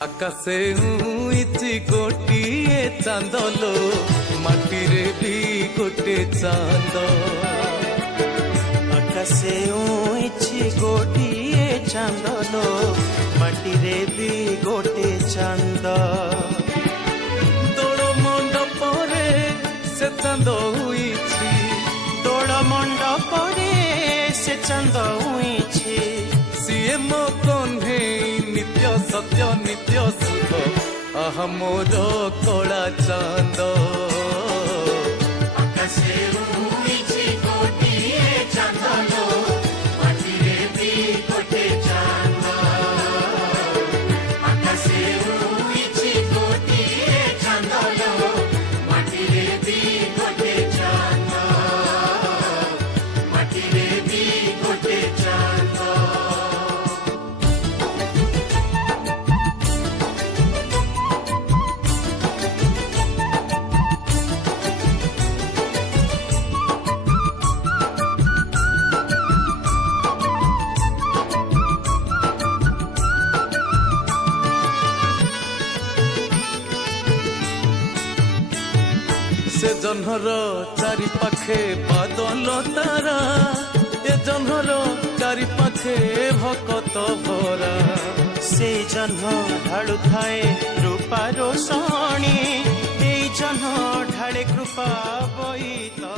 আকাশে উইছি গোটিয়ে চাঁদলো মাটিরে বি গোটে চাঁদ আকাশে উইছি গোটিয়ে চাঁদলো মাটিরে বি গোটে চাঁদ দোଳ মণ্ডপরে সে চাঁদ উইছি দোଳ মণ্ডপরে সে চাঁদ উইছি সিଏ ମୋ କହ୍ନେଇ ନିତ୍ୟ ସତ୍ୟ ନିତ୍ୟ ସୁଖ ଆହା ମୋର କଳା ଚାନ୍ଦ আকাশে উইছি গোটিয়ে চাঁদলো মাটিরে বি গোটে চাঁদ আকাশে উইছি গোটিয়ে চাঁদলো মাটিরে বি গোটে চাঁদ মাটিরে বি গোটে চাঁদ ସେ ଜହ୍ନର ଚାରି ପାଖେ ବାଦଲ ତାରା ଏ ଜହ୍ନର ଚାରି ପାଖେ ଭକତ ଭରା ସେ ଜହ୍ନ ଢାଳୁଥାଏ ରୂପା ରୋଷଣୀ ଏଇ ଜହ୍ନ ଢାଳେ କୃପା ବଇତ